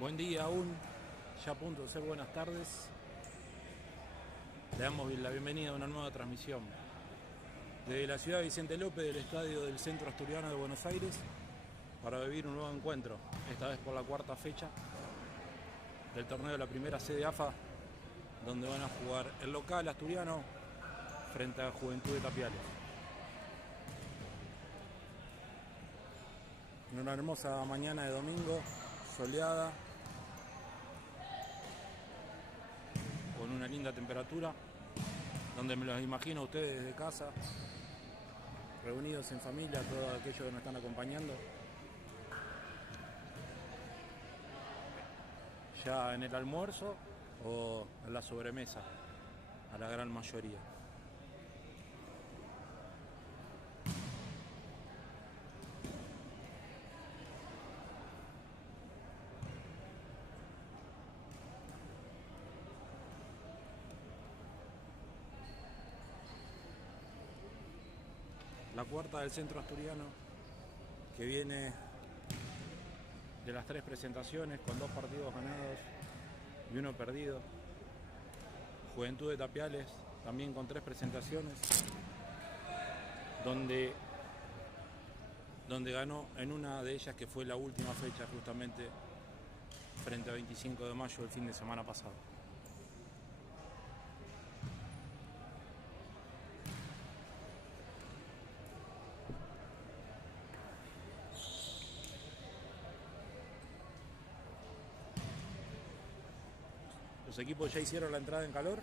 Buen día aún, ya a punto de ser buenas tardes. Le damos la bienvenida a una nueva transmisión desde la ciudad de Vicente López, del estadio del Centro Asturiano de Buenos Aires, para vivir un nuevo encuentro, esta vez por la cuarta fecha del torneo de la primera C de AFA, donde van a jugar el local asturiano frente a Juventud de Tapiales. En una hermosa mañana de domingo, soleada, con una linda temperatura, donde me los imagino a ustedes desde casa, reunidos en familia, todos aquellos que nos están acompañando, ya en el almuerzo o en la sobremesa, a la gran mayoría. La cuarta del Centro Asturiano, que viene de las 3 presentaciones con 2 partidos ganados y 1 perdido. Juventud de Tapiales también con 3 presentaciones, donde ganó en una de ellas, que fue la última fecha, justamente frente a 25 de mayo, el fin de semana pasado. Los equipos ya hicieron la entrada en calor,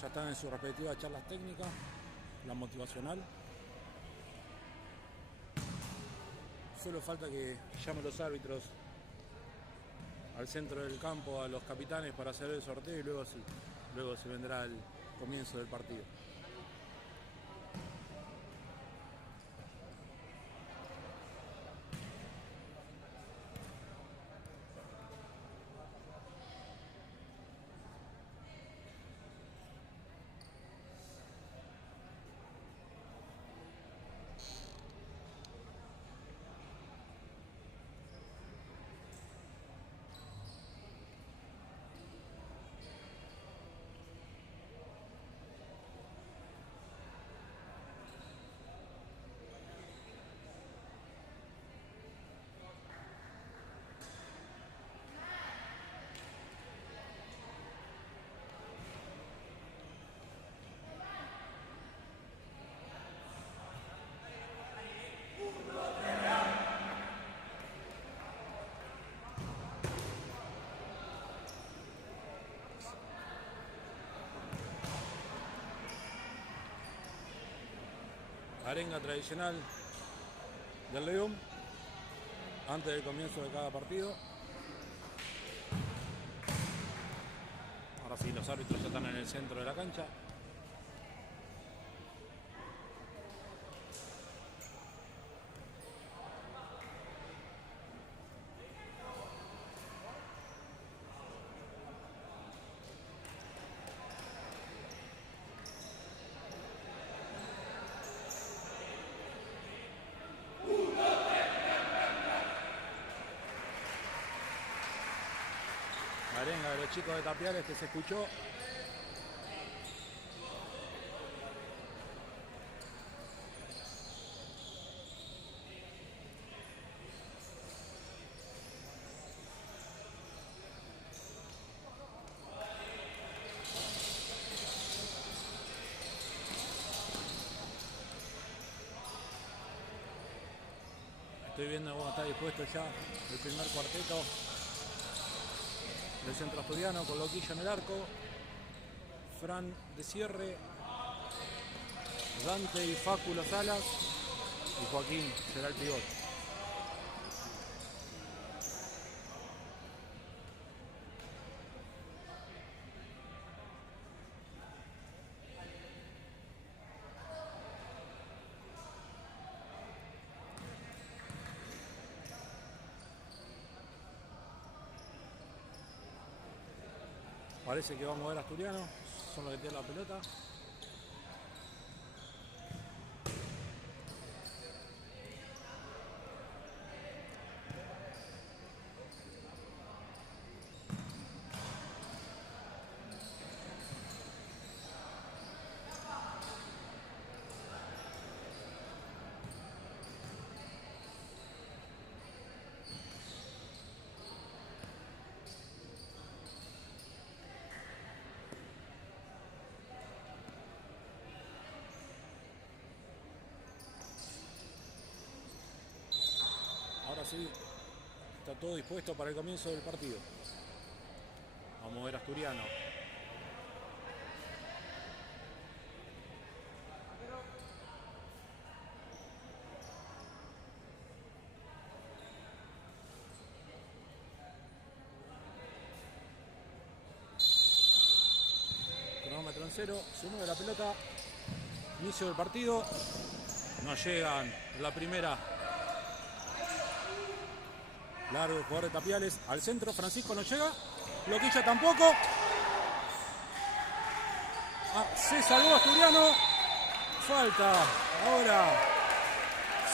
ya están en sus respectivas charlas técnicas, la motivacional. Solo falta que llamen los árbitros al centro del campo, a los capitanes, para hacer el sorteo, y luego se vendrá el comienzo del partido. Arenga tradicional del León antes del comienzo de cada partido. Ahora sí, los árbitros ya están en el centro de la cancha. Arenga de los chicos de Tapiales, que se escuchó. Estoy viendo cómo está dispuesto ya el primer cuarteto del Centro Asturiano, con Loquillo en el arco, Fran de cierre, Dante y Facu los alas, y Joaquín será el pivot. Parece que va a mover Asturiano, son los que tienen la pelota. casi está todo dispuesto para el comienzo del partido. Vamos a ver Asturiano. Cronómetro en cero, se mueve la pelota. Inicio del partido. No llegan la primera. Largo el jugador de Tapiales. Al centro, Francisco no llega. Loquilla tampoco. Se salvó Asturiano. Falta. Ahora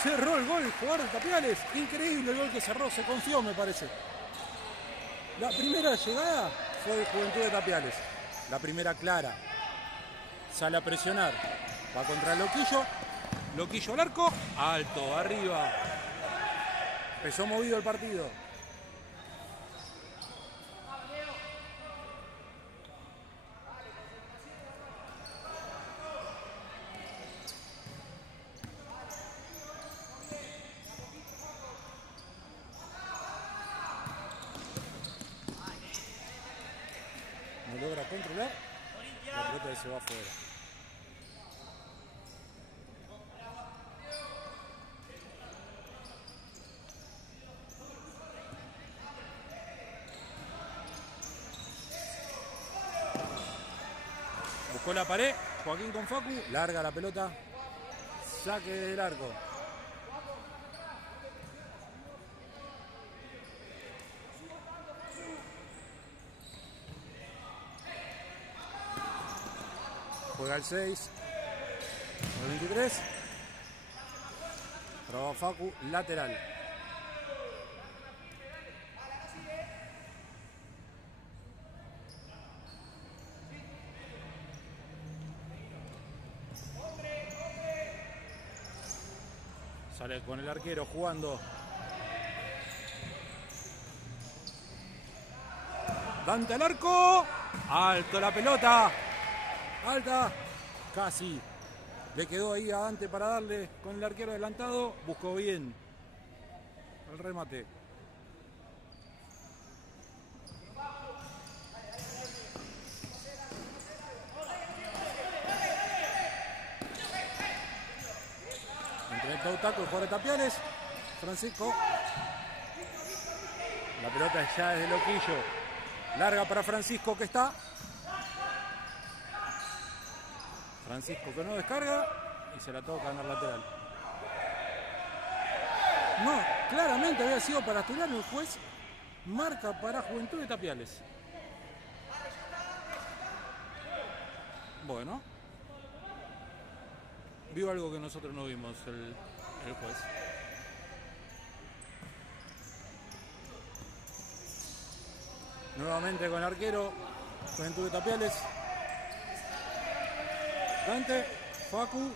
cerró el gol el jugador de Tapiales. Increíble el gol que cerró. Se confió, me parece. La primera llegada fue de Juventud de Tapiales. La primera clara. Sale a presionar. Va contra Loquillo. Loquillo al arco. Alto, arriba. Empezó movido el partido. No logra controlar. La pelota se va afuera. Buscó la pared, Joaquín con Facu, larga la pelota, saque del arco. Juega el 6, el 23, probó Facu, lateral. Sale con el arquero jugando. Dante al arco. Alto la pelota. Alta. Casi. Le quedó ahí a Dante para darle con el arquero adelantado. Buscó bien el remate. El taco, el jugador de Tapiales. Francisco. La pelota ya es de Loquillo. Larga para Francisco que está. Francisco que no descarga. Y se la toca en el lateral. No, claramente había sido para Asturiano. El juez marca para Juventud de Tapiales. Bueno. Vio algo que nosotros no vimos el juez. Nuevamente con el arquero, Juventud de Tapiales. Dante, Facu.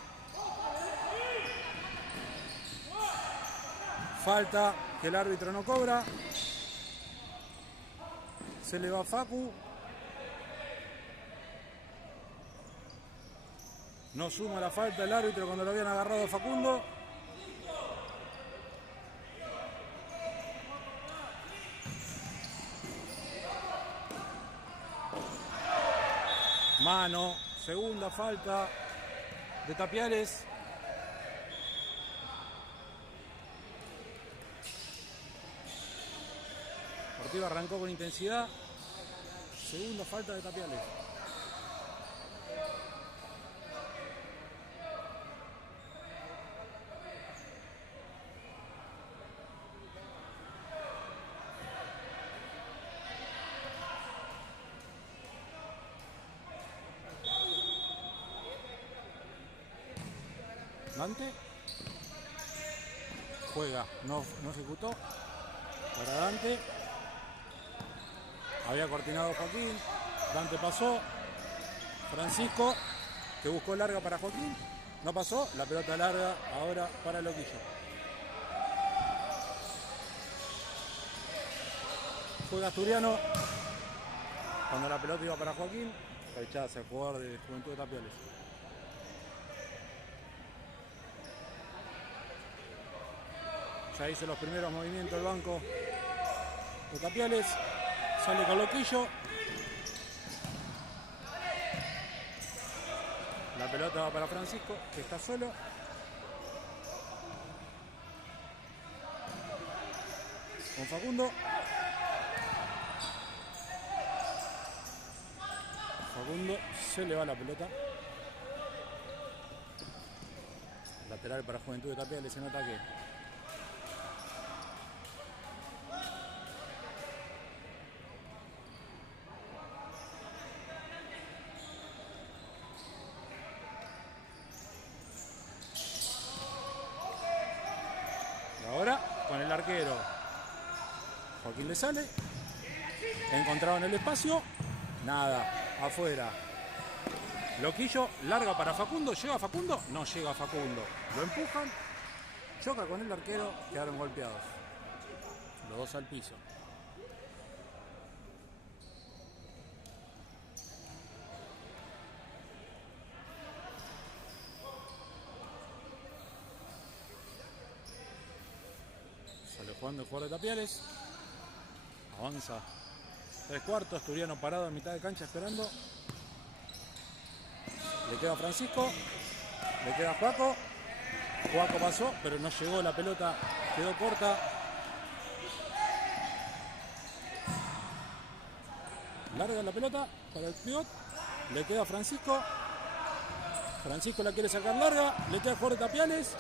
Falta que el árbitro no cobra. Se le va Facu. No suma la falta el árbitro cuando lo habían agarrado a Facundo. Mano, segunda falta de Tapiales. El partido arrancó con intensidad. Segunda falta de Tapiales. Dante juega, no ejecutó para Dante. Había cortinado Joaquín. Dante pasó. Francisco que buscó larga para Joaquín. No pasó. La pelota larga ahora para Loquillo. Juega Asturiano. Cuando la pelota iba para Joaquín, rechaza el jugador de Juventud de Tapiales. Ya hice los primeros movimientos del banco de Tapiales. Sale con Loquillo. La pelota va para Francisco, que está solo. Con Facundo. Facundo se le va la pelota. Lateral para Juventud de Tapiales en ataque. Y ahora con el arquero. Joaquín le sale. Encontrado en el espacio. Nada. Afuera. Loquillo larga para Facundo. ¿Llega Facundo? No llega Facundo. Lo empujan. Choca con el arquero. Quedaron golpeados. Los dos al piso. Sale jugando el jugador de Tapiales. Avanza. 3/4. Asturiano parado en mitad de cancha esperando. Le queda Francisco. Le queda Juaco. Juaco pasó, pero no llegó la pelota. Quedó corta. Larga la pelota para el pivot. Le queda Francisco. Francisco la quiere sacar larga. Le queda Jorge Tapiales.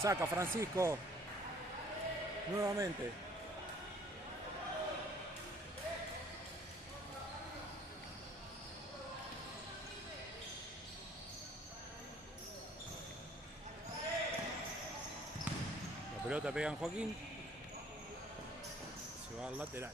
Saca Francisco. Nuevamente. La pelota pega en Joaquín. Se va al lateral.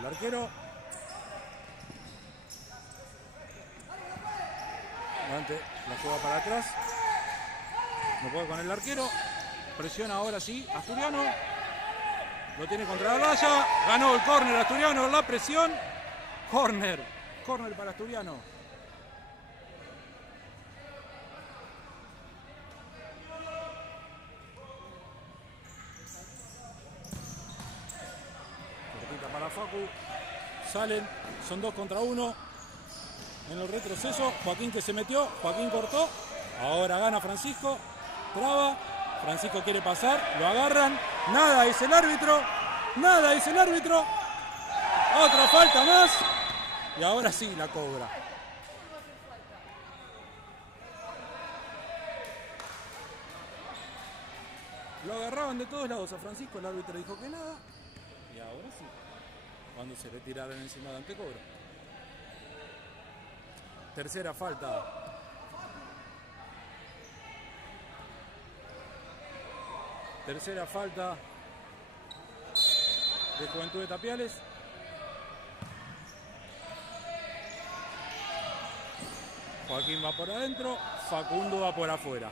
El arquero. Antes la juega para atrás. No puede con el arquero. Presiona ahora sí. Asturiano. Lo tiene contra la raya. Ganó el córner Asturiano. La presión. Córner. Córner para Asturiano. Cortita para Facu. Salen. Son 2 contra 1. En el retroceso. Joaquín que se metió. Joaquín cortó. Ahora gana Francisco. Traba. Francisco quiere pasar. Lo agarran. Nada dice el árbitro. Nada dice el árbitro. Otra falta más. Y ahora sí la cobra. Lo agarraban de todos lados a Francisco. El árbitro dijo que nada. Y ahora sí. Cuando se le tiraron encima de antecobro. Tercera falta. Tercera falta de Juventud de Tapiales. Joaquín va por adentro, Facundo va por afuera.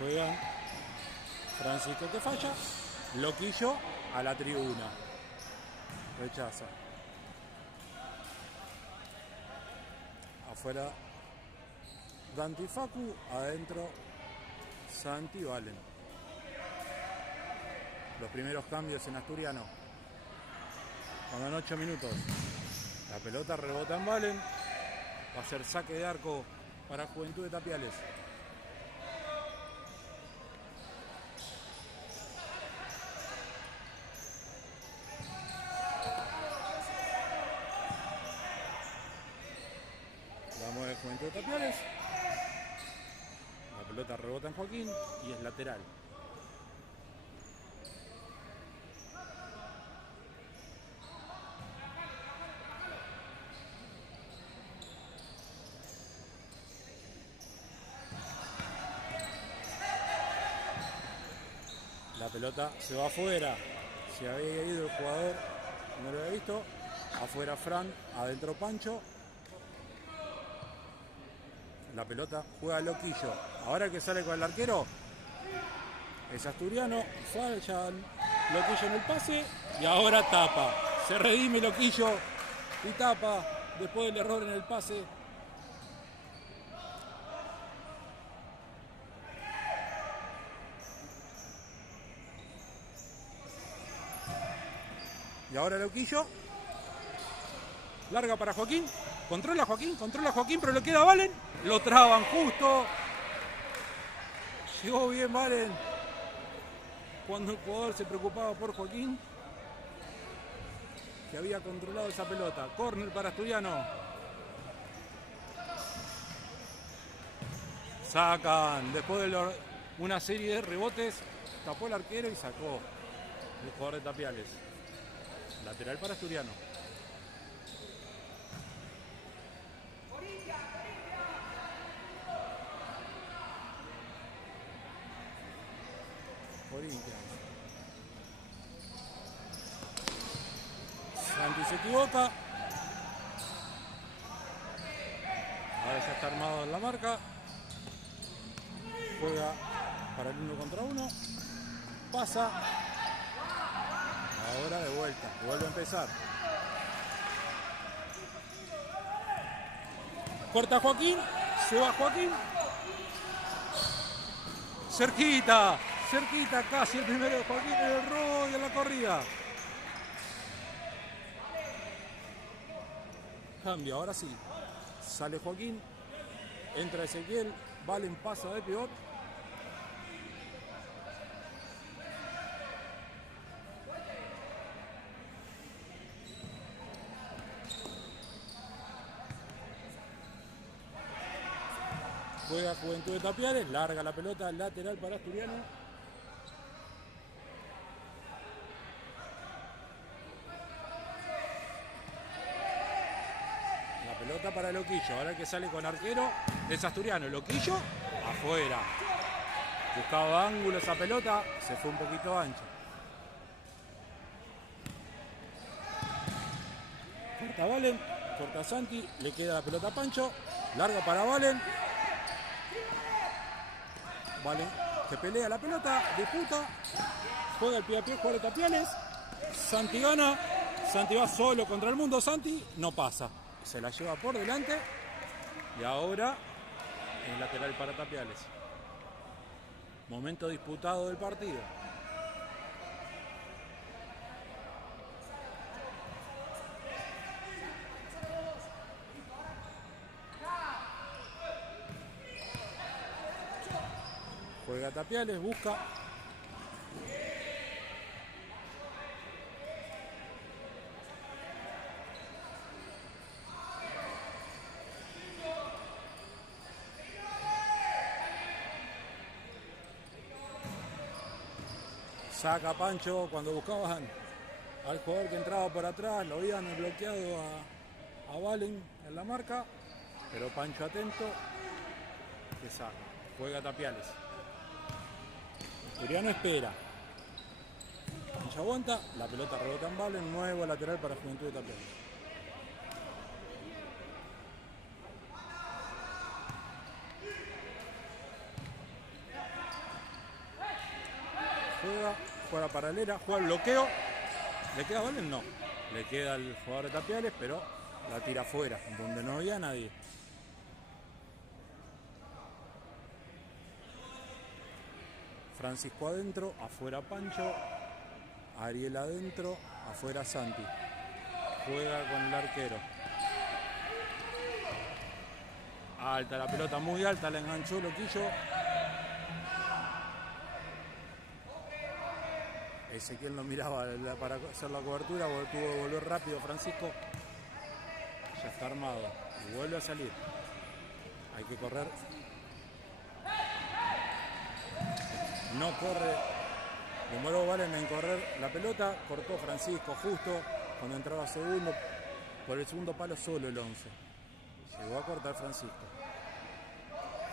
Juegan Francisco que falla, Loquillo a la tribuna. Rechaza. Afuera Dante y Facu, adentro Santi y Valen. Los primeros cambios en Asturiano. Cuando en 8 minutos. La pelota rebota en Valen. Va a ser saque de arco para Juventud de Tapiales. Juventud de Tapiales. La pelota rebota en Joaquín y es lateral. La pelota se va afuera. Se había ido el jugador, no lo había visto. Afuera Fran, adentro Pancho. La pelota juega Loquillo. Ahora que sale con el arquero es Asturiano. Falla Loquillo en el pase y ahora tapa. Se redime Loquillo y tapa después del error en el pase. Y ahora Loquillo. Larga para Joaquín. Controla Joaquín, pero le queda Valen. Lo traban justo. Llegó bien Valen cuando el jugador se preocupaba por Joaquín, que había controlado esa pelota. Córner para Asturiano. Sacan. Después de una serie de rebotes, tapó el arquero y sacó el jugador de Tapiales. Lateral para Asturiano. Santi se equivoca. Ahora ya está armado en la marca. Juega para el 1 contra 1. Pasa. Ahora de vuelta. Vuelve a empezar. Corta Joaquín. Se va Joaquín. Cerquita. Cerquita casi el primero de Joaquín en el robo y en la corrida. Cambio, ahora sí. Sale Joaquín. Entra Ezequiel. Valen pasa de pivot. Juega Juventud de Tapiales. Larga la pelota. Lateral para Asturiano. Pelota para Loquillo, ahora que sale con arquero es Asturiano. Loquillo afuera. Buscaba ángulo esa pelota, se fue un poquito ancha. Corta Valen, corta Santi, le queda la pelota a Pancho. Larga para Valen. Valen que pelea la pelota, disputa. Juega el pie a pie, juega de Tapiales. Santi gana. Santi va solo contra el mundo. Santi no pasa. Se la lleva por delante y ahora el lateral para Tapiales. Momento disputado del partido. Juega Tapiales, busca. Saca Pancho cuando buscaban al jugador que entraba por atrás, lo habían bloqueado a Valen en la marca, pero Pancho atento, que saca. Juega Tapiales. Asturiano espera. Pancho aguanta, la pelota rebota en Valen, nuevo lateral para Juventud de Tapiales. Juega paralela, juega el bloqueo. ¿Le queda Valen? No. Le queda al jugador de Tapiales, pero la tira afuera, donde no había nadie. Francisco adentro, afuera Pancho. Ariel adentro, afuera Santi. Juega con el arquero. Alta la pelota, muy alta, la enganchó Loquillo. Ezequiel no miraba para hacer la cobertura, tuvo que volver rápido Francisco. Ya está armado y vuelve a salir. Hay que correr. No corre. Demoró Valen en correr la pelota. Cortó Francisco justo cuando entraba segundo. Por el segundo palo solo el 11. Llegó a cortar Francisco.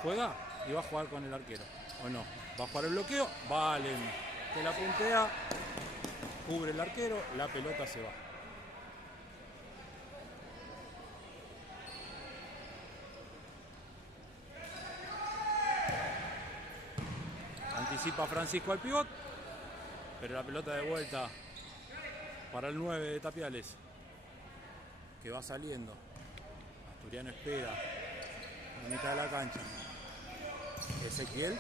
Juega y va a jugar con el arquero. ¿O no? Va a jugar el bloqueo. Valen. Que la puntea, cubre el arquero, la pelota se va. Anticipa Francisco al pivot, pero la pelota de vuelta para el 9 de Tapiales, que va saliendo. Asturiano espera en la mitad de la cancha. Ezequiel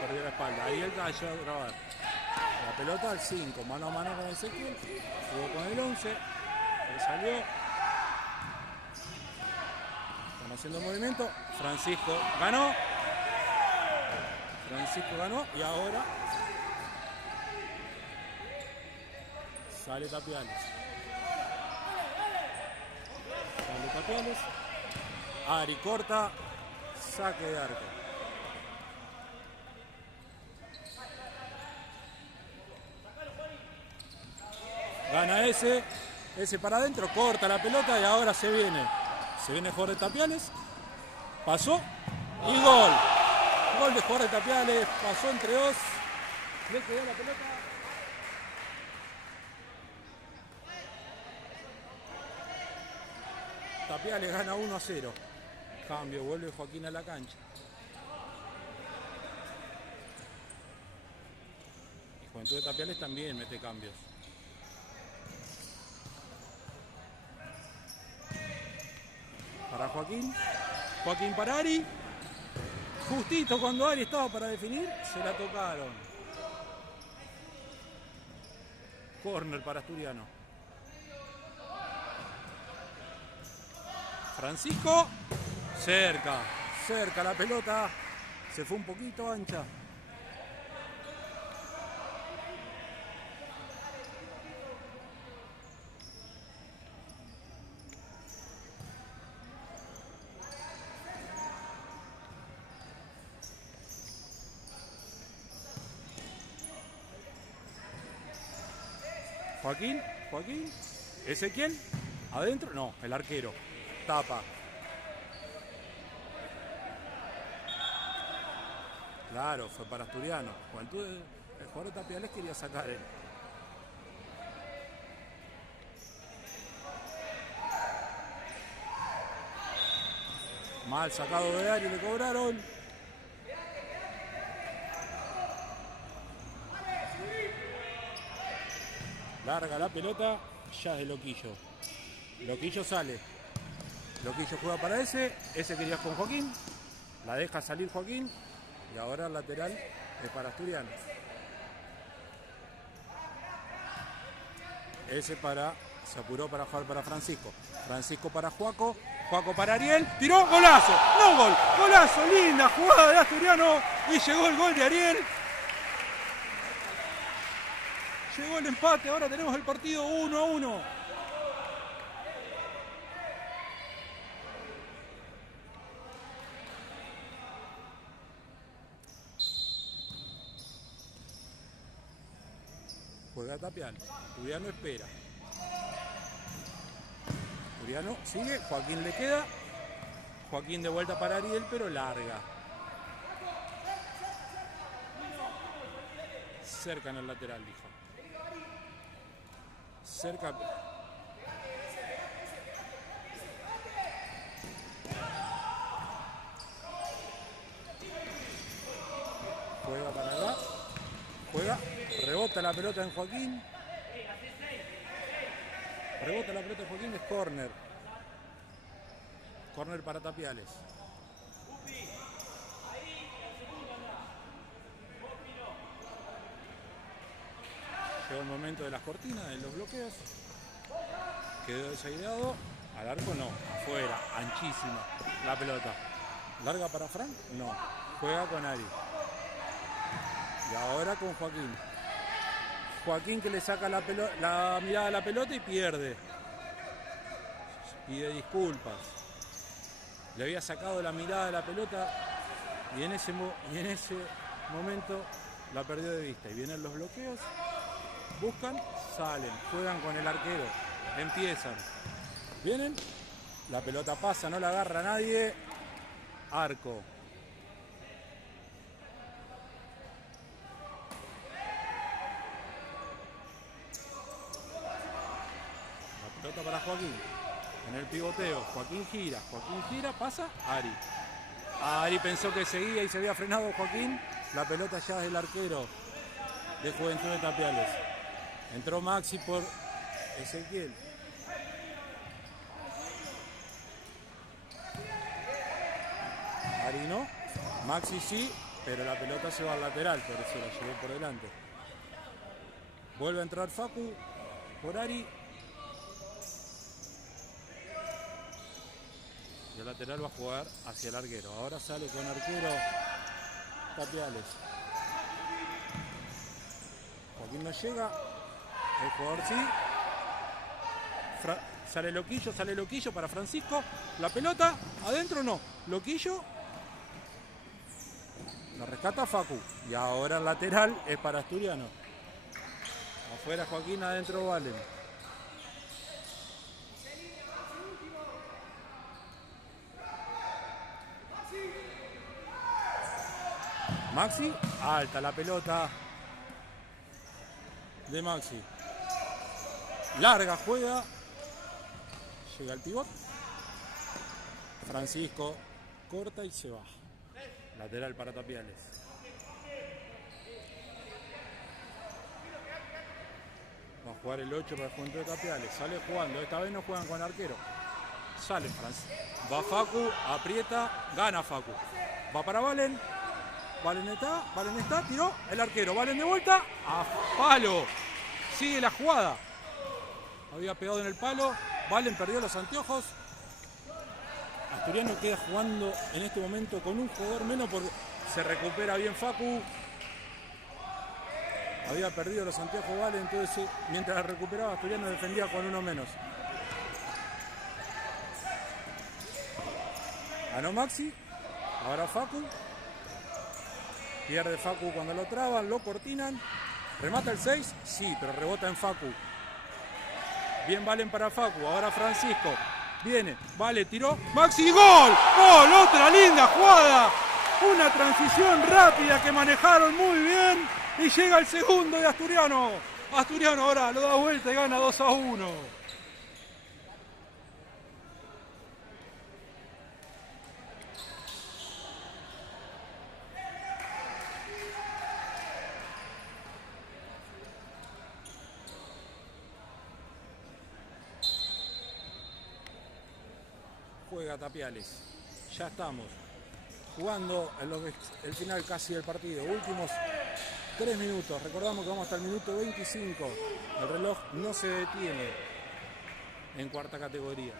perdió la espalda. Ariel cayó a grabar. La pelota al 5, mano a mano con Ezequiel. Jugó con el 11. Le salió. Están haciendo movimiento. Francisco ganó. Y ahora sale Tapiales. Ari corta. Saque de arco. Gana ese para adentro, corta la pelota y ahora se viene el jugador de Tapiales, pasó y gol de jugador de Tapiales, pasó entre dos, le quedó la pelota. Tapiales gana 1-0, cambio, vuelve Joaquín a la cancha. Y Juventud de Tapiales también mete cambios. Para Joaquín para Ari, justito cuando Ari estaba para definir, se la tocaron. Córner para Asturiano. Francisco, cerca la pelota, se fue un poquito ancha. Joaquín, Ezequiel, adentro, no, el arquero, tapa. Claro, fue para Asturiano. El jugador de Tapiales quería sacar él. Mal sacado de Ari, le cobraron. Larga la pelota, ya es de Loquillo. Loquillo sale. Loquillo juega para ese quería con Joaquín. La deja salir Joaquín. Y ahora el lateral es para Asturiano. Se apuró para jugar para Francisco. Francisco para Juaco. Juaco para Ariel. Tiró, golazo. No gol. Golazo, linda jugada de Asturiano. Y llegó el gol de Ariel. Llegó el empate, ahora tenemos el partido 1-1. Juega Tapiales. Asturiano espera. Asturiano sigue, Joaquín le queda. Joaquín de vuelta para Ariel, pero larga. Cerca en el lateral, dijo. Cerca. Juega para acá. Rebota la pelota en Joaquín. Es córner. Córner para Tapiales. Llegó el momento de las cortinas, de los bloqueos. Quedó desaireado. Al arco no, afuera, anchísima la pelota. ¿Larga para Frank? No. Juega con Ari. Y ahora con Joaquín. Joaquín que le saca la mirada a la pelota y pierde. Pide disculpas. Le había sacado la mirada de la pelota y en ese momento la perdió de vista. Y vienen los bloqueos. Buscan, salen, juegan con el arquero, empiezan, vienen, la pelota pasa, no la agarra nadie, arco. La pelota para Joaquín, en el pivoteo, Joaquín gira, pasa, Ari. Ahí pensó que seguía y se había frenado Joaquín. La pelota ya es del arquero de Juventud de Tapiales. Entró Maxi por Ezequiel. Ari no. Maxi sí, pero la pelota se va al lateral, por eso la llevó por delante. Vuelve a entrar Facu por Ari. Y el lateral va a jugar hacia el arquero. Ahora sale con arquero Tapiales. Joaquín no llega. El jugador sí. Sale Loquillo para Francisco. La pelota, adentro no. Loquillo. La rescata Facu. Y ahora el lateral es para Asturiano. Afuera Joaquín, adentro Valen. Maxi, alta la pelota de Maxi. Larga juega. Llega el pivot. Francisco corta y se va. Lateral para Tapiales. Va a jugar el 8 para el Juventud de Tapiales. Sale jugando. Esta vez no juegan con arquero. Sale Francisco. Va Facu, aprieta, gana Facu. Va para Valen. Valen está, tiró el arquero. Valen de vuelta, a palo. Sigue la jugada. Había pegado en el palo. Valen perdió los anteojos. Asturiano queda jugando en este momento con un jugador menos porque se recupera bien Facu. Había perdido los anteojos Valen, entonces mientras recuperaba Asturiano defendía con uno menos. Ganó Maxi. Ahora Facu. Pierde Facu cuando lo traban, lo cortinan. Remata el 6, sí, pero rebota en Facu. Bien Valen para Facu, ahora Francisco. Viene, Vale, tiró. Maxi, ¡gol! ¡Gol! Otra linda jugada. Una transición rápida que manejaron muy bien. Y llega el segundo de Asturiano. Asturiano ahora lo da vuelta y gana 2-1. Juega Tapiales. Ya estamos jugando el final casi del partido. Últimos 3 minutos. Recordamos que vamos hasta el minuto 25. El reloj no se detiene en cuarta categoría.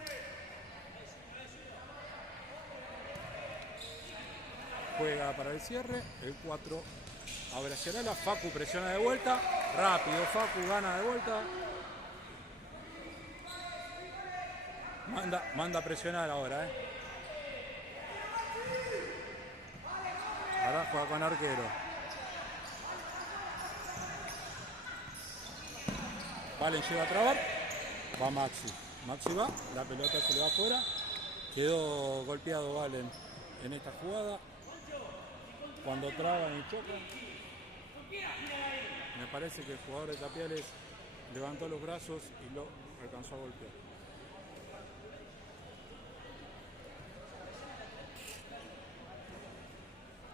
Juega para el cierre. El 4 abre hacia la Facu presiona de vuelta. Rápido Facu gana de vuelta. Manda a presionar ahora, Ahora juega con arquero. Valen llega a trabar. Va Maxi. Maxi va. La pelota se le va afuera. Quedó golpeado Valen en esta jugada. Cuando traban y chocan. Me parece que el jugador de Tapiales levantó los brazos y lo alcanzó a golpear.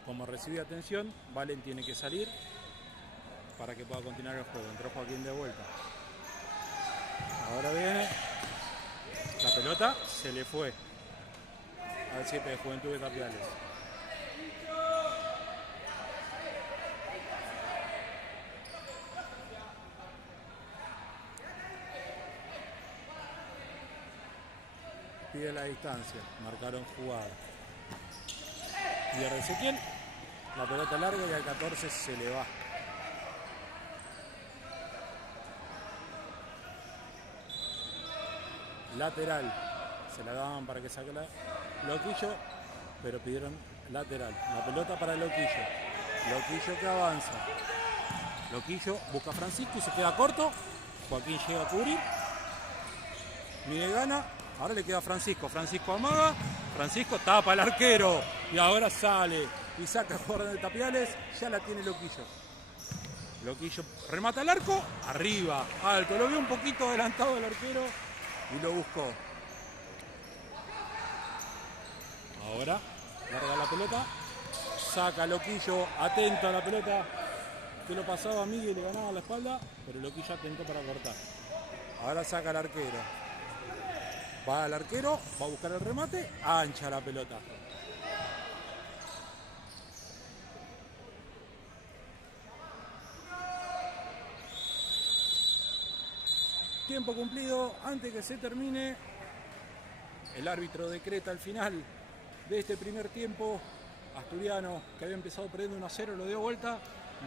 Como recibe atención, Valen tiene que salir para que pueda continuar el juego. Entró Joaquín de vuelta. Ahora viene. La pelota se le fue al 7 de Juventud de Tapiales. Pide la distancia. Marcaron jugada. Pierde Ezequiel. La pelota larga y al 14 se le va. Lateral. Se la daban para que saque la Loquillo, pero pidieron lateral. La pelota para Loquillo. Loquillo que avanza. Loquillo busca a Francisco y se queda corto. Joaquín llega a cubrir. Miguel gana. Ahora le queda a Francisco. Francisco amaga. Francisco tapa al arquero. Y ahora sale y saca el jugador de Tapiales. Ya la tiene Loquillo. Loquillo remata el arco. Arriba, alto. Lo vio un poquito adelantado el arquero y lo buscó. Ahora Larga la pelota. Saca Loquillo, atento a la pelota. Que lo pasaba a Miguel y le ganaba la espalda. Pero Loquillo atento para cortar. Ahora saca el arquero. Va al arquero, va a buscar el remate. Ancha la pelota. Tiempo cumplido. Antes que se termine, el árbitro decreta el final de este primer tiempo. Asturiano, que había empezado perdiendo 1-0, lo dio vuelta,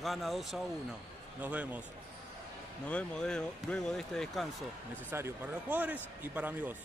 gana 2-1. Nos vemos. Nos vemos luego de este descanso necesario para los jugadores y para mi voz.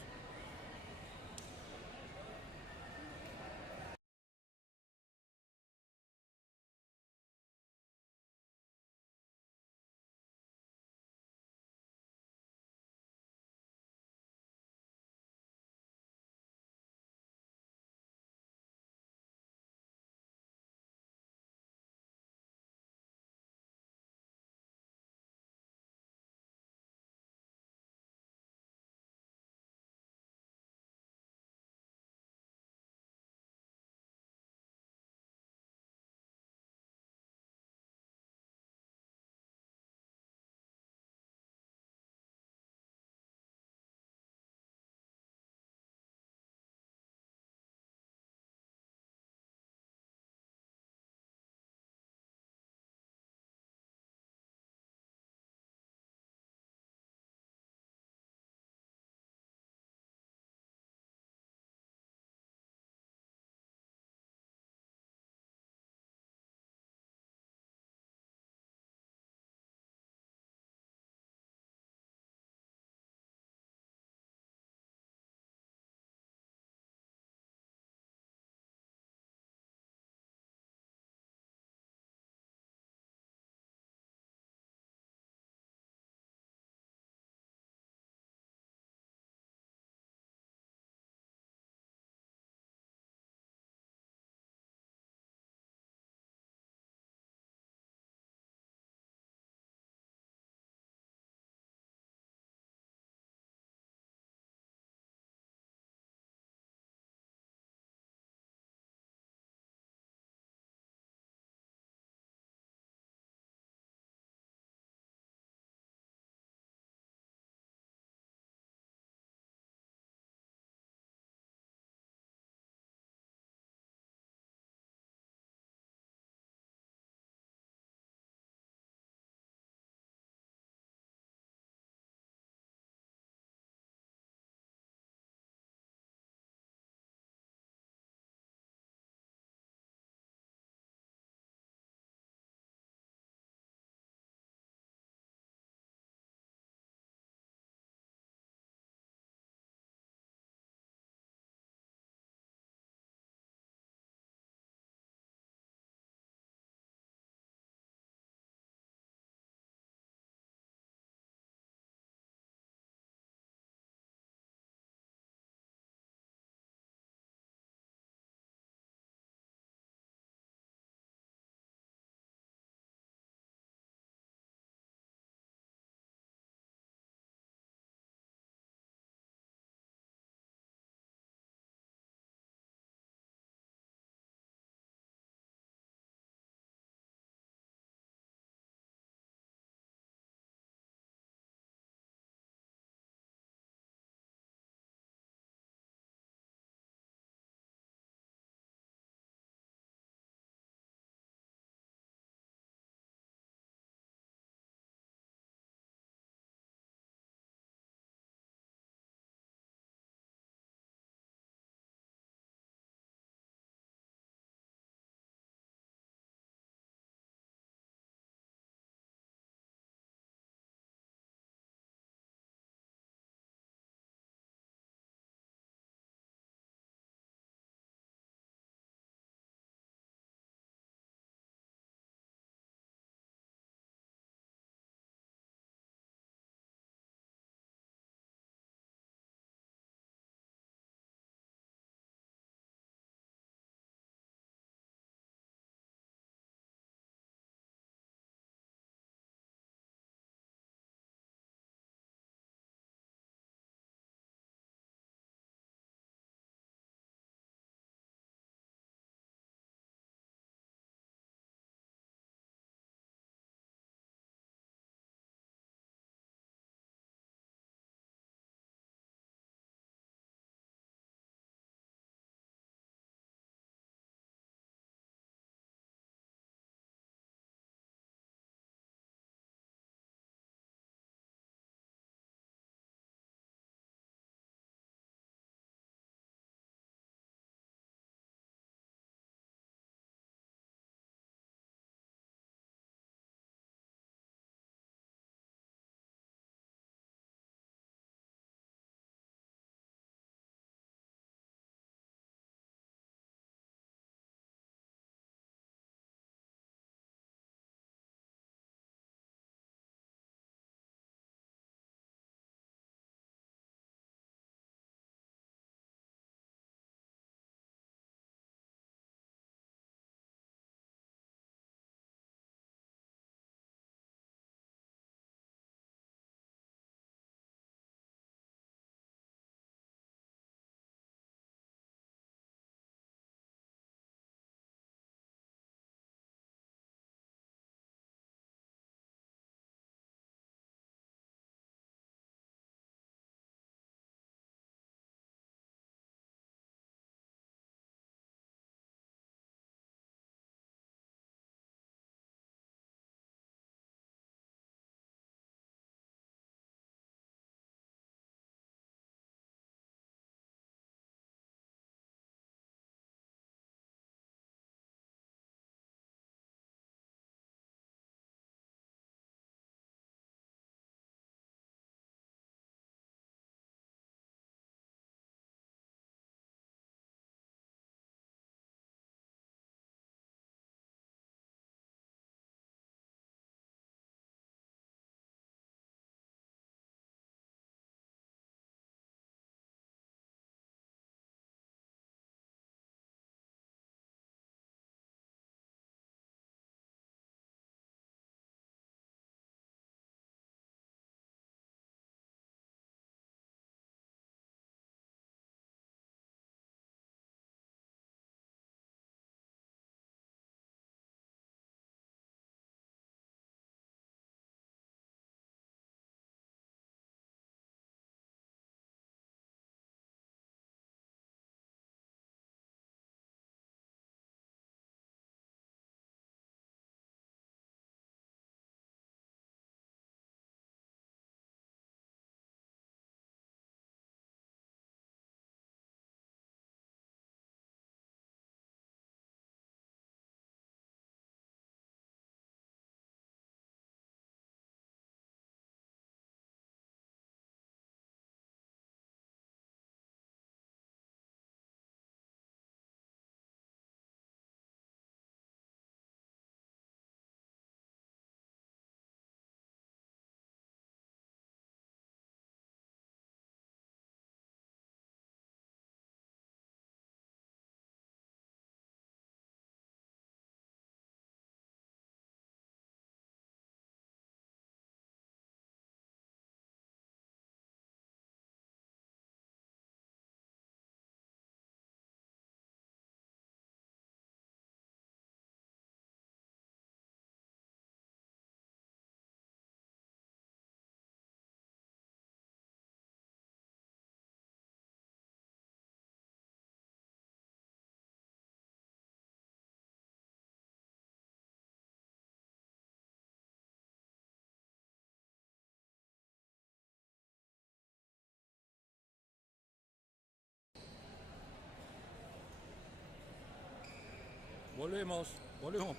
Volvemos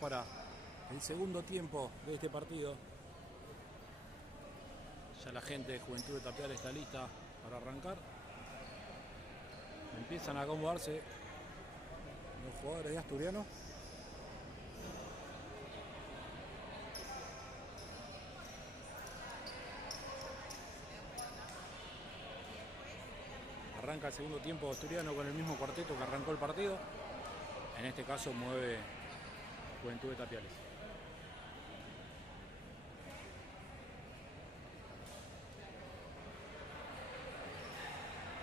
para el segundo tiempo de este partido. Ya la gente de Juventud de Tapiales está lista para arrancar. Empiezan a acomodarse los jugadores de Asturiano. Arranca el segundo tiempo Asturiano con el mismo cuarteto que arrancó el partido. En este caso mueve Juventud de Tapiales.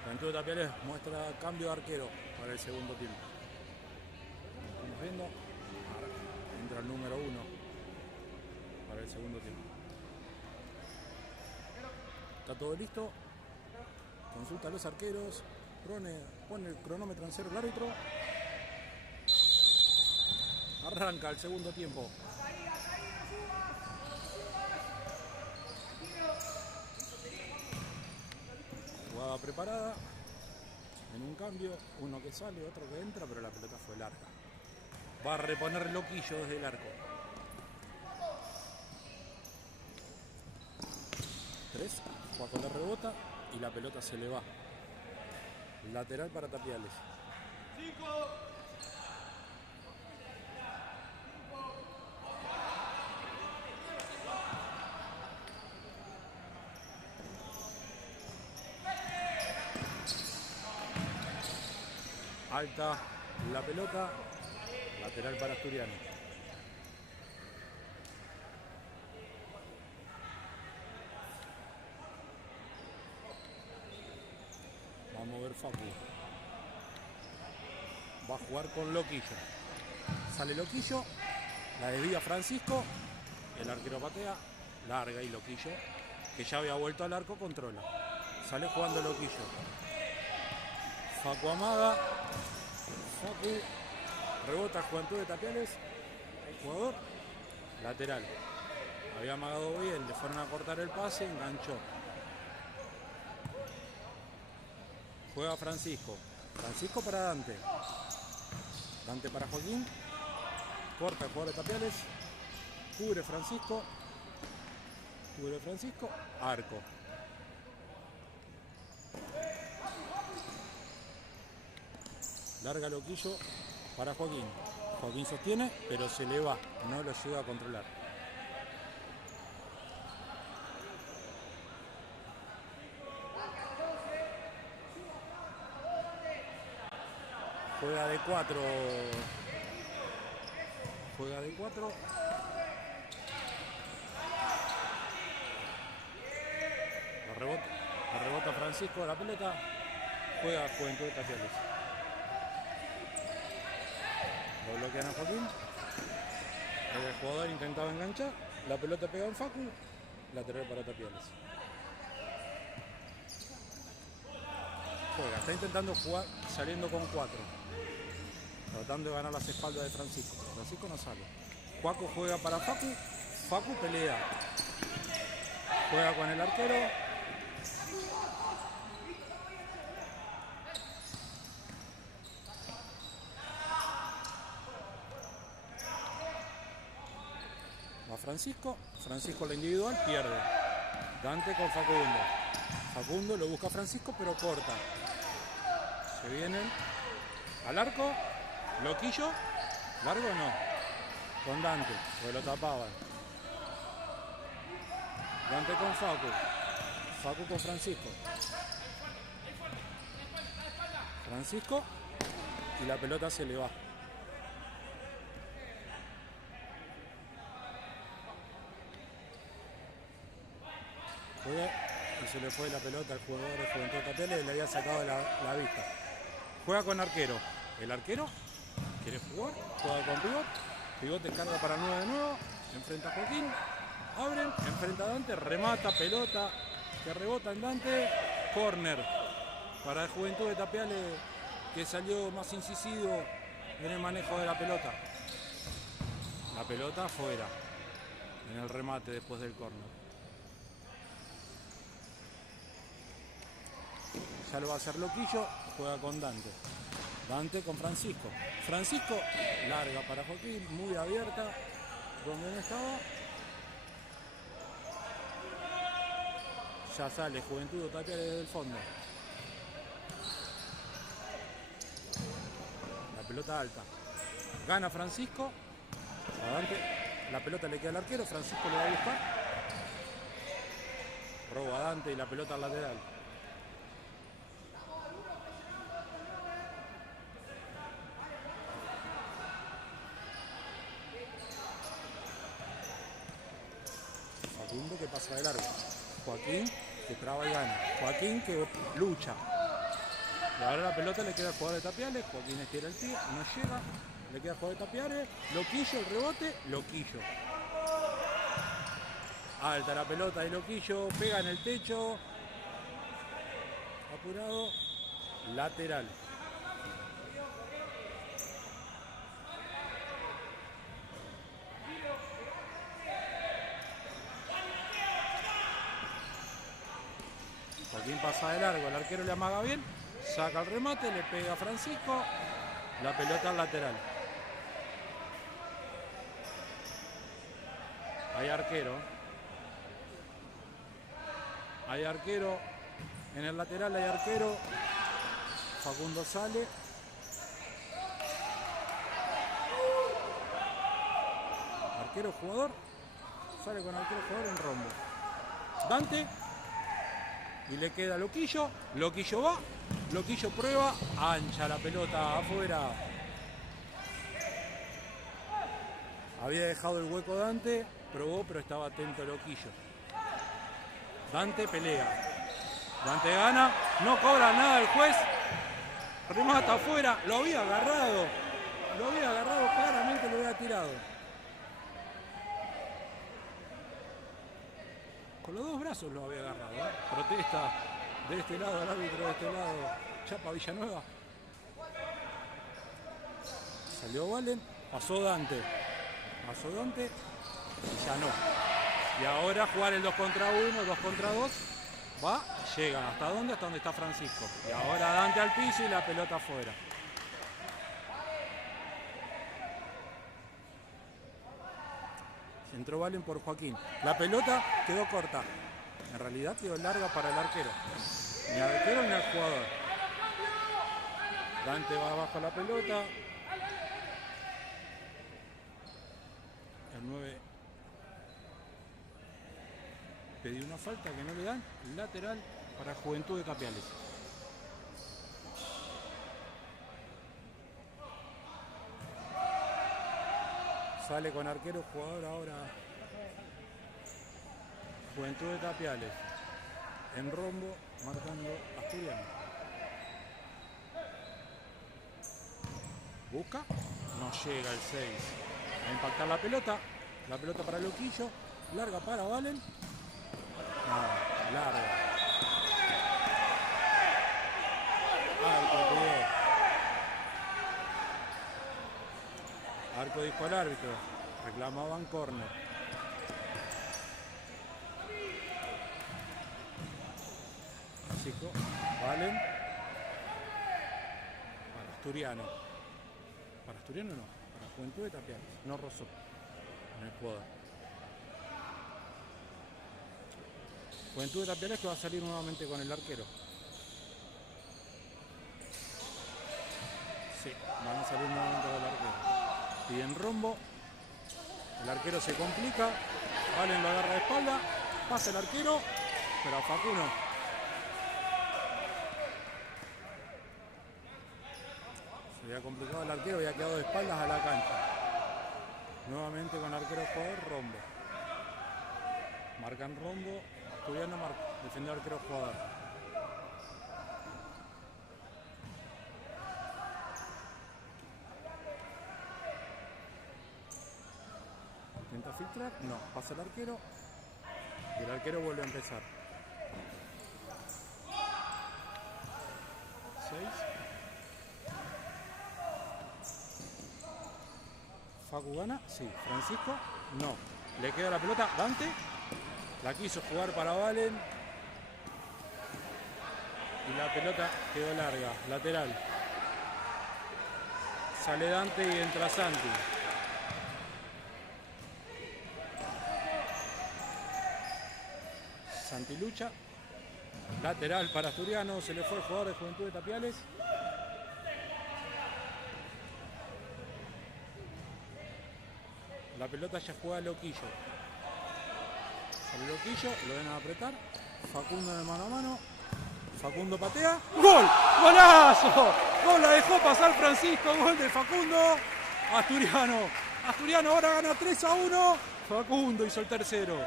Juventud de Tapiales muestra cambio de arquero para el segundo tiempo. Estamos viendo. Ahora entra el número 1 para el segundo tiempo. Está todo listo. Consulta a los arqueros. Pone el cronómetro en cero el árbitro. Arranca el segundo tiempo. Jugada preparada. En un cambio, uno que sale, otro que entra, pero la pelota fue larga. Va a reponer Loquillo desde el arco. 3. Juaco le rebota y la pelota se le va. Lateral para Tapiales. 5. Alta la pelota, lateral para Asturiano. Va a mover Facu. Va a jugar con Loquillo. Sale Loquillo, la desvía Francisco, el arquero patea, larga y Loquillo, que ya había vuelto al arco, controla. Sale jugando Loquillo. Facu amaga. Facu rebota Juventud de Tapiales. El jugador lateral. Había amagado bien, le fueron a cortar el pase, enganchó. Juega Francisco. Francisco para Dante. Dante para Joaquín. Corta el jugador de Tapiales. Cubre Francisco. Arco. Larga Loquillo para Joaquín. Joaquín sostiene, pero se le va. No lo llega a controlar. Juega de 4. La rebota Francisco de la pelota. Juega Juventud de Tapiales. Lo bloquean a Joaquín. El jugador intentaba enganchar. La pelota pega en Facu. Lateral para Tapiales. Juega. Está intentando jugar saliendo con 4. Tratando de ganar las espaldas de Francisco. Francisco no sale. Juaco juega para Facu. Facu pelea. Juega con el arquero. Francisco la individual, pierde. Dante con Facundo. Facundo lo busca a Francisco, pero corta. Se vienen al arco. Loquillo. Largo no. Con Dante, porque lo tapaban. Dante con Facu. Facu con Francisco. Francisco. Y la pelota se le va. Y se le fue la pelota al jugador de Juventud de Tapiales y le había sacado la vista. Juega con arquero. El arquero quiere jugar, juega con Pivot. Pivot descarga para 9 de nuevo. Enfrenta a Joaquín. Abren, enfrenta a Dante, remata, pelota que rebota en Dante. Corner para el Juventud de Tapiales, que salió más incisivo en el manejo de la pelota. La pelota afuera en el remate después del córner. Ya lo va a hacer Loquillo, juega con Dante. Dante con Francisco. Francisco, larga para Joaquín, muy abierta, donde no estaba. Ya sale Juventud de Tapiales desde el fondo. La pelota alta. Gana Francisco. A Dante, la pelota le queda al arquero, Francisco le va a buscar. Roba a Dante y la pelota al lateral. Facundo que pasa de largo. Joaquín que traba y gana. Joaquín que lucha. Y ahora la pelota le queda al jugador de Tapiales. Joaquín estira el pie, no llega. Le queda al jugador de Tapiales. Loquillo, el rebote, Loquillo. Alta la pelota de Loquillo, pega en el techo. Apurado. Lateral. Joaquín pasa de largo, el arquero le amaga bien, saca el remate, le pega a Francisco, la pelota al lateral. Hay arquero. Hay arquero. En el lateral hay arquero. Facundo sale. Arquero jugador. Sale con arquero jugador en rombo. Dante. Y le queda Loquillo. Loquillo va. Loquillo prueba. Ancha la pelota afuera. Había dejado el hueco Dante. Probó, pero estaba atento Loquillo. Dante pelea. Dante gana. No cobra nada el juez. Remata afuera. Lo había agarrado. Lo había agarrado claramente. Lo había tirado. Con los dos brazos lo había agarrado, ¿eh? Protesta de este lado, el árbitro de este lado. Chapa Villanueva. Salió Valen. Pasó Dante. Pasó Dante. Y ya no. Y ahora jugar el 2 contra 1, 2 contra 2. Va, llegan. ¿Hasta dónde? Hasta donde está Francisco. Y ahora Dante al piso y la pelota afuera. Entró Valen por Joaquín. La pelota quedó corta. En realidad quedó larga para el arquero. Ni al arquero ni al jugador. Dante va abajo la pelota. El 9 pidió una falta que no le dan. Lateral para Juventud de Tapiales. Sale con arquero jugador ahora. Juventud de Tapiales. En rombo, marcando Asturiano. Busca. No llega el 6. A impactar la pelota. La pelota para Loquillo. Larga para Valen. No, larga. Arco, cuidado. Arco dijo al árbitro. Reclamaban córner. Francisco. Valen. Para Asturiano. Para Asturiano no. Para Juventud de Tapiales. No rozó. En el jugador. Juventud de Tapiales que va a salir nuevamente con el arquero. Sí, van a salir nuevamente con el arquero. Y en rombo, el arquero se complica, Valen lo agarra de espalda, pasa el arquero, pero a Facu no. Se había complicado el arquero, había quedado de espaldas a la cancha. Nuevamente con arquero jugador, rombo. Marcan rombo, Asturiano defendió arquero jugador. Intenta filtrar, no, pasa el arquero y el arquero vuelve a empezar. 6. Facu gana, sí. Francisco, no. Le queda la pelota, Dante. La quiso jugar para Valen. Y la pelota quedó larga, lateral. Sale Dante y entra Santi. Santi lucha. Lateral para Asturiano. Se le fue el jugador de Juventud de Tapiales. La pelota ya juega Loquillo. Sale Loquillo, lo ven a apretar. Facundo de mano a mano. Facundo patea. ¡Gol! ¡Golazo! ¡Gol! La dejó pasar Francisco. Gol de Facundo. Asturiano. Asturiano ahora gana 3-1. Facundo hizo el tercero.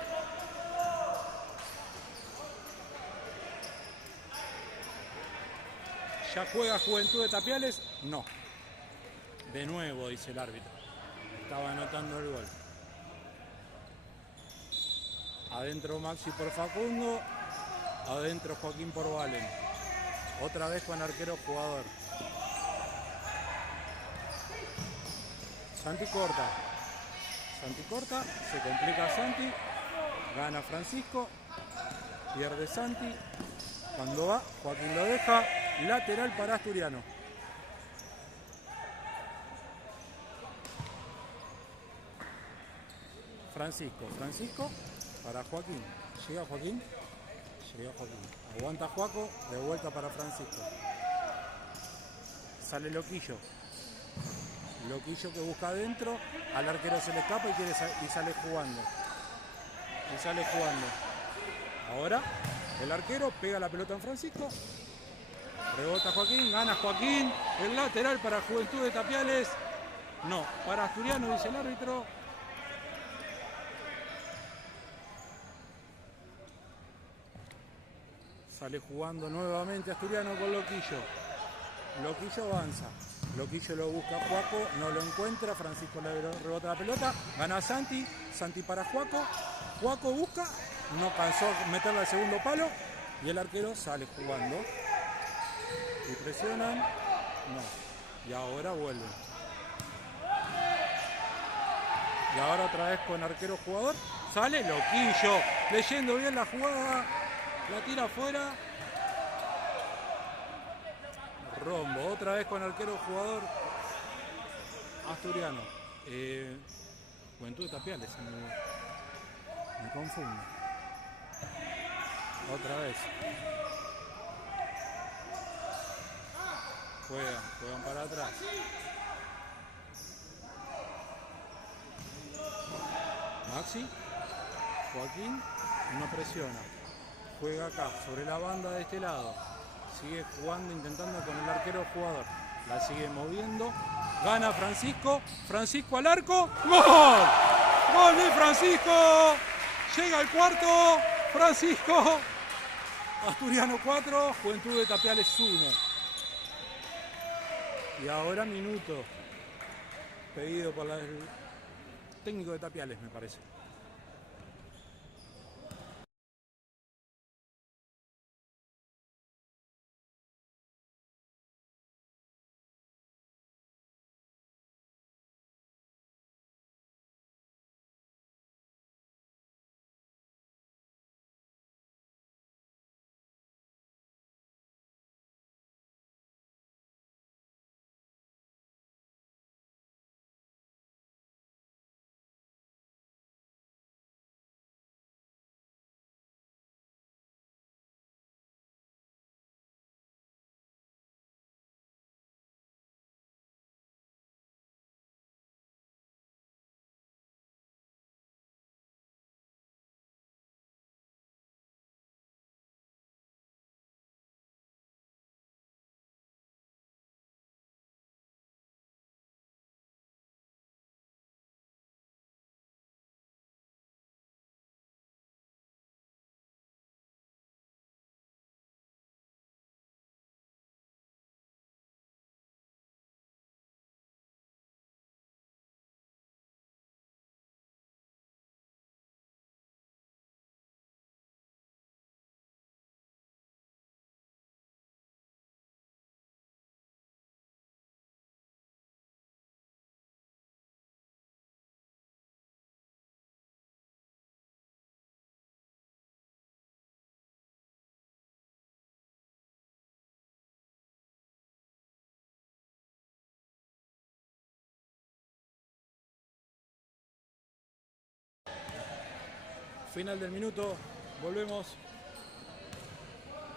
¿Ya juega Juventud de Tapiales? No. De nuevo, dice el árbitro. Estaba anotando el gol. Adentro Maxi por Facundo. Adentro Joaquín por Valen. Otra vez con arquero jugador. Santi corta. Santi corta. Se complica Santi. Gana Francisco. Pierde Santi. Cuando va, Joaquín lo deja. Lateral para Asturiano. Francisco para Joaquín. Llega Joaquín. Aguanta Joaco. De vuelta para Francisco. Sale Loquillo. Loquillo que busca adentro. Al arquero se le escapa y sale jugando. Ahora el arquero pega la pelota en Francisco. Rebota Joaquín. Gana Joaquín. El lateral para Juventud de Tapiales. No, para Asturiano, dice el árbitro. Sale jugando nuevamente Asturiano con Loquillo. Loquillo avanza. Loquillo lo busca Joaco, no lo encuentra. Francisco le rebota la pelota. Gana Santi. Santi para Joaco. Joaco busca. No cansó meterle al segundo palo. Y el arquero sale jugando. Y presionan. No. Y ahora vuelven. Y ahora otra vez con arquero jugador. Sale Loquillo. Leyendo bien la jugada. La tira afuera. Rombo. Otra vez con arquero jugador Asturiano. Juventud de Tapiales. Me confundo. Otra vez. Juegan para atrás. Maxi. Joaquín. No presiona. Juega acá, sobre la banda de este lado. Sigue jugando, intentando con el arquero jugador. La sigue moviendo. Gana Francisco. Francisco al arco. ¡Gol! ¡Gol de Francisco! Llega el cuarto. Francisco. Asturiano 4, Juventud de Tapiales 1. Y ahora minuto. Pedido por el técnico de Tapiales, me parece. Final del minuto, volvemos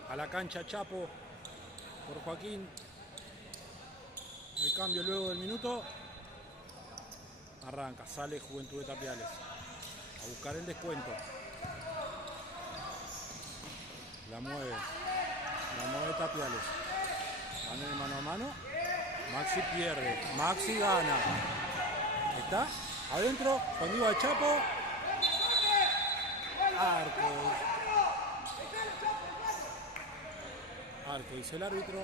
a la cancha Chapo por Joaquín. El cambio luego del minuto. Arranca, sale Juventud de Tapiales a buscar el descuento. La mueve Tapiales. Van en el mano a mano. Maxi pierde, Maxi gana. Está adentro, cuando iba el Chapo. Arco, dice el árbitro.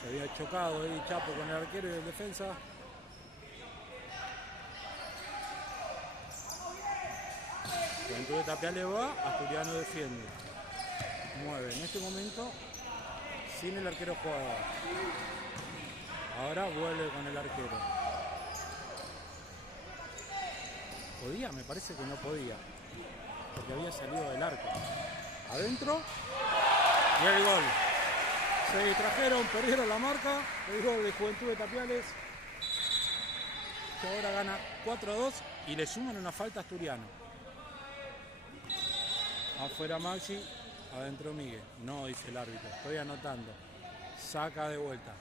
Se había chocado ahí Chapo con el arquero y el defensa. Juventud de Tapiales va, Asturiano defiende. Mueve en este momento sin el arquero jugador. Ahora vuelve con el arquero. ¿Podía? Me parece que no podía, porque había salido del arco. Adentro y el gol. Se distrajeron, perdieron la marca. El gol de Juventud de Tapiales, que ahora gana 4-2 y le suman una falta a Asturiano. Afuera Maxi, adentro Miguel. No, dice el árbitro, estoy anotando. Saca de vuelta.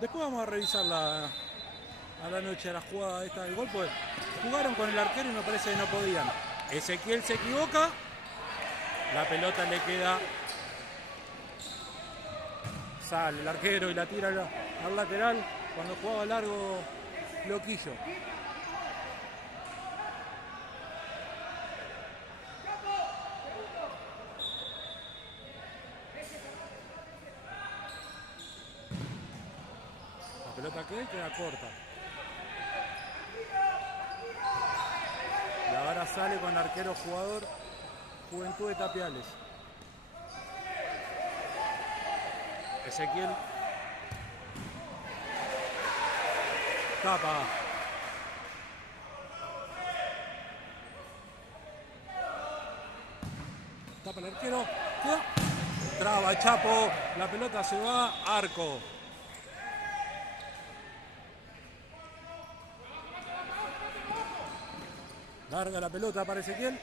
Después vamos a revisar a la noche la jugada esta del gol, pues jugaron con el arquero y me parece que no podían. Ezequiel se equivoca, la pelota le queda, sale el arquero y la tira al lateral cuando jugaba largo Loquillo. La pelota queda corta. Y ahora sale con arquero jugador Juventud de Tapiales. Ezequiel tapa. Tapa el arquero. Queda. Traba Chapo. La pelota se va. Arco. Larga la pelota para Ezequiel.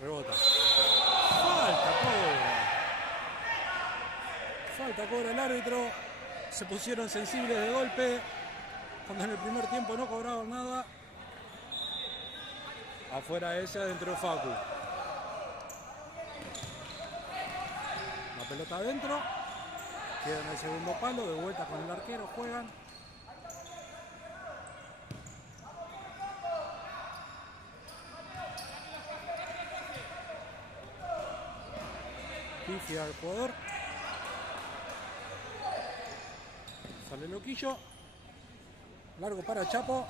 Rebota. Falta cobra el árbitro. Se pusieron sensibles de golpe cuando en el primer tiempo no cobraban nada. Afuera ese, adentro Facu. La pelota adentro. Queda en el segundo palo. De vuelta con el arquero. Juegan. Pifia al jugador. Sale Loquillo. Largo para Chapo.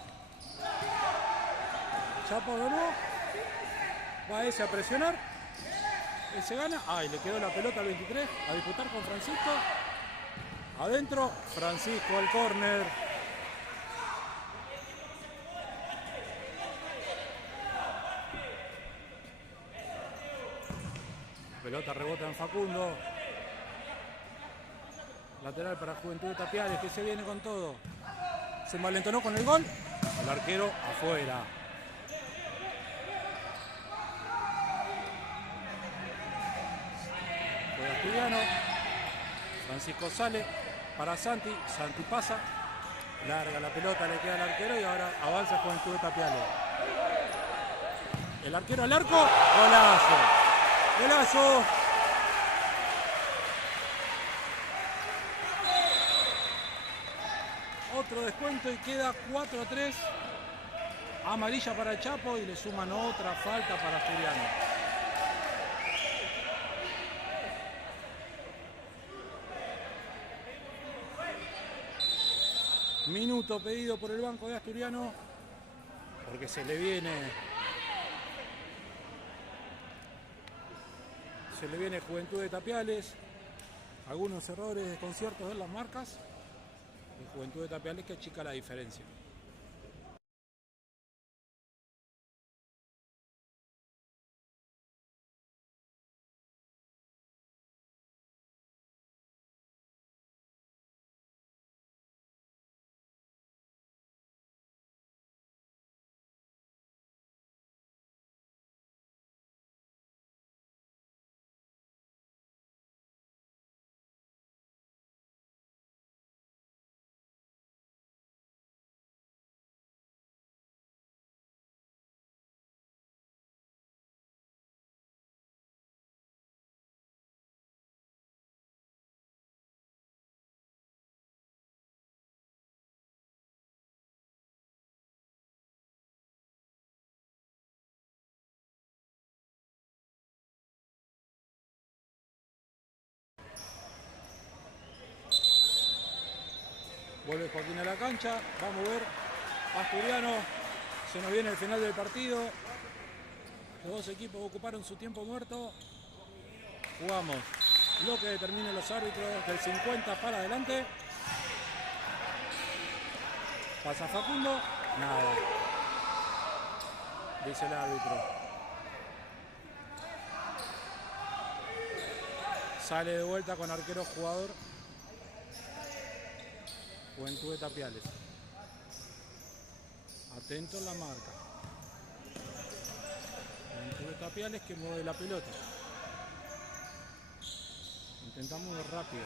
Chapo ganó. Va ese a presionar. Ese gana. Ay, le quedó la pelota al 23. A disputar con Francisco. Adentro. Francisco al córner. Pelota rebota en Facundo. Lateral para Juventud de Tapiales, que se viene con todo. Se envalentonó con el gol. El arquero afuera. Juega Asturiano. Francisco sale para Santi. Santi pasa. Larga la pelota, le queda al arquero y ahora avanza Juventud de Tapiales. El arquero al arco. Golazo. Golazo. Otro descuento y queda 4-3. Amarilla para Chapo y le suman otra falta para Asturiano. Minuto pedido por el banco de Asturiano porque se le viene Juventud de Tapiales. Algunos errores, desconciertos en las marcas. Y Juventud de Tapiales que achica la diferencia. Vuelve Joaquín a la cancha. Vamos a ver. Asturiano. Se nos viene el final del partido. Los dos equipos ocuparon su tiempo muerto. Jugamos lo que determinen los árbitros del 50 para adelante. Pasa Facundo. Nada. Dice el árbitro. Sale de vuelta con arquero jugador. Juventud de Tapiales. Atento en la marca. Juventud de Tapiales que mueve la pelota. Intentamos ir rápido.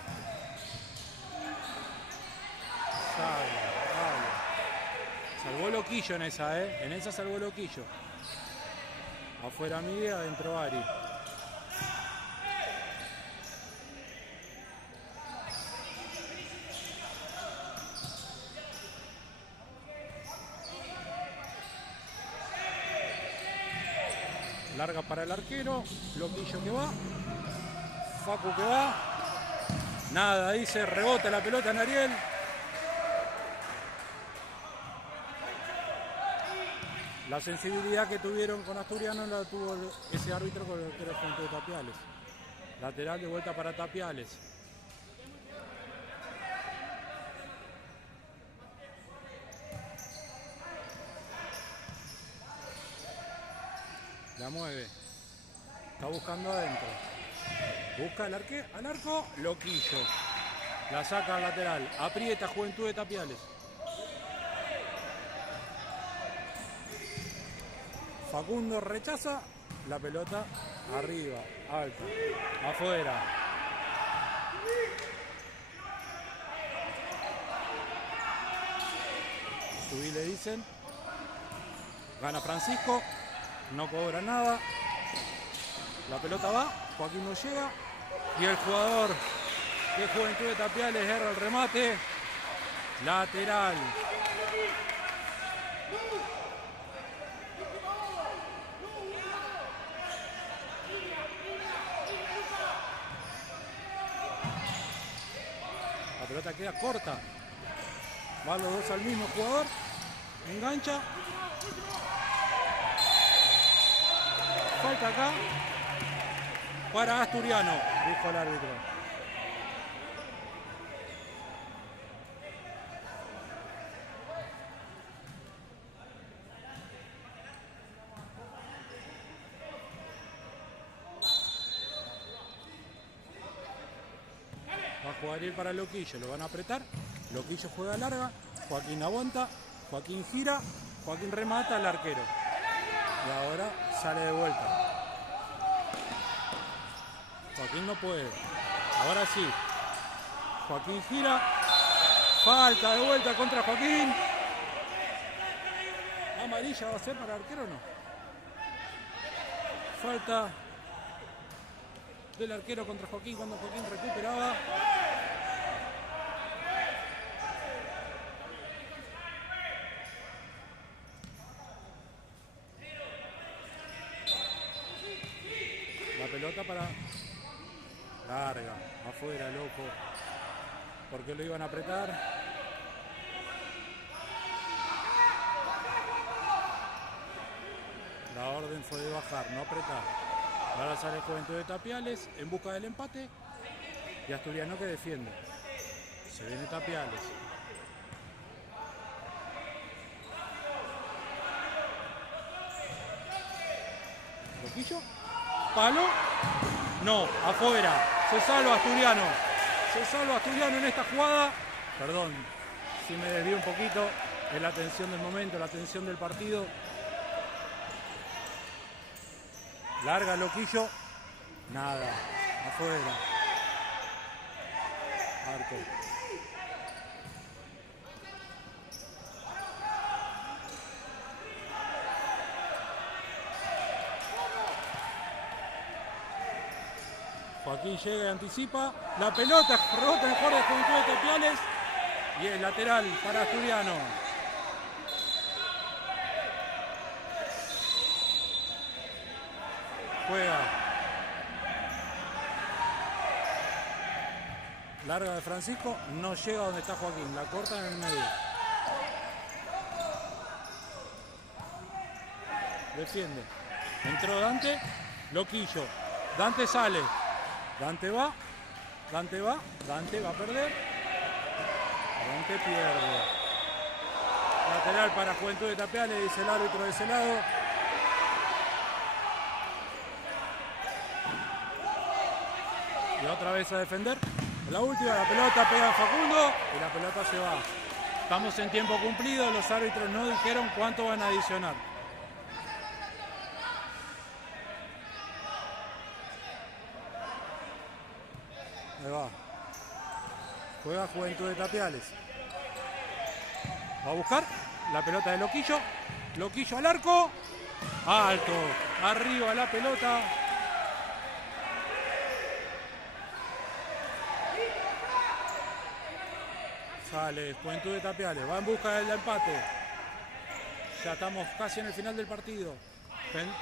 Salvó Loquillo en esa, En esa salvó Loquillo. Afuera Miguel, adentro Ari. Larga para el arquero. Loquillo que va. Facu que va. Nada, dice, rebota la pelota en Ariel. La sensibilidad que tuvieron con Asturiano la tuvo ese árbitro con el que era Juventud de Tapiales. Lateral de vuelta para Tapiales. La mueve. Está buscando adentro. Busca al arco. Loquillo. La saca al lateral. Aprieta Juventud de Tapiales. Facundo rechaza. La pelota arriba. Alta. Afuera. Subí le dicen. Gana Francisco. No cobra nada. La pelota va. Joaquín no llega. Y el jugador de Juventud de Tapiales erra el remate. Lateral. La pelota queda corta. Van los dos al mismo jugador. Engancha. Falta acá para Asturiano, dijo el árbitro. Va a jugar él para Loquillo, lo van a apretar. Loquillo juega larga, Joaquín aguanta, Joaquín gira, Joaquín remata al arquero. Y ahora sale de vuelta. Joaquín no puede. Ahora sí. Joaquín gira. Falta de vuelta contra Joaquín. Amarilla va a ser para el arquero o no. Falta del arquero contra Joaquín cuando Joaquín recuperaba. La pelota para larga, afuera, loco, porque lo iban a apretar. La orden fue de bajar, no apretar. Ahora sale Juventud de Tapiales en busca del empate y Asturiano que defiende. Se viene Tapiales. Loquillo. Palo. No, afuera. Se salva Asturiano. Se salva Asturiano en esta jugada. Perdón si me desvío un poquito. Es la tensión del momento, la tensión del partido. Larga Loquillo. Nada. Afuera. Arco. Joaquín llega y anticipa. La pelota rebota en el jugador de Juventud de Tapiales. Y el lateral para Asturiano. Juega. Larga de Francisco, no llega donde está Joaquín, la corta en el medio. Defiende. Entró Dante, Loquillo. Dante sale. Dante va. Dante va. Dante va a perder. Dante pierde. Lateral para Juventud de Tapiales, dice el árbitro de ese lado. Y otra vez a defender. La última, la pelota pega a Facundo y la pelota se va. Estamos en tiempo cumplido, los árbitros no dijeron cuánto van a adicionar. Ahí va. Juega Juventud de Tapiales. Va a buscar la pelota de Loquillo. Loquillo al arco. Alto. Arriba la pelota. Sale Juventud de Tapiales. Va en busca del empate. Ya estamos casi en el final del partido.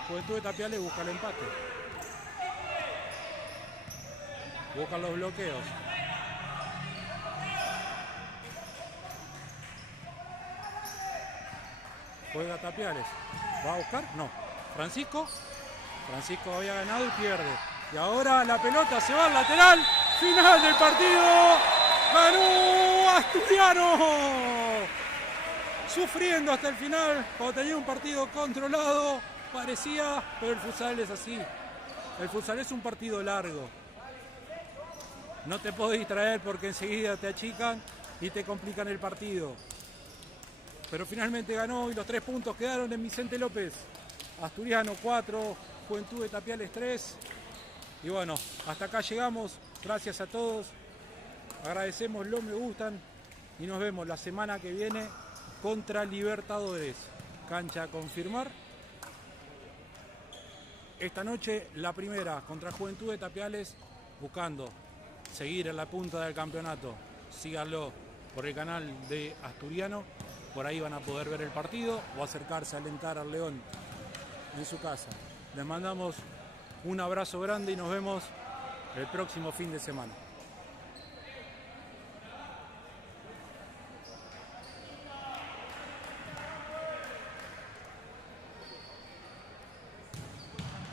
Juventud de Tapiales busca el empate. Buscan los bloqueos. Juega Tapiales. ¿Va a buscar? No. Francisco. Francisco había ganado y pierde. Y ahora la pelota se va al lateral. Final del partido. ¡Ganó Asturiano! Sufriendo hasta el final. Cuando tenía un partido controlado. Parecía, pero el futsal es así. El futsal es un partido largo. No te podés distraer porque enseguida te achican y te complican el partido. Pero finalmente ganó y los 3 puntos quedaron en Vicente López. Asturiano 4, Juventud de Tapiales 3. Y bueno, hasta acá llegamos. Gracias a todos. Agradecemos los me gustan y nos vemos la semana que viene contra Libertadores. Cancha a confirmar. Esta noche la primera contra Juventud de Tapiales, buscando seguir en la punta del campeonato. Síganlo por el canal de Asturiano. Por ahí van a poder ver el partido o acercarse a alentar al León en su casa. Les mandamos un abrazo grande y nos vemos el próximo fin de semana.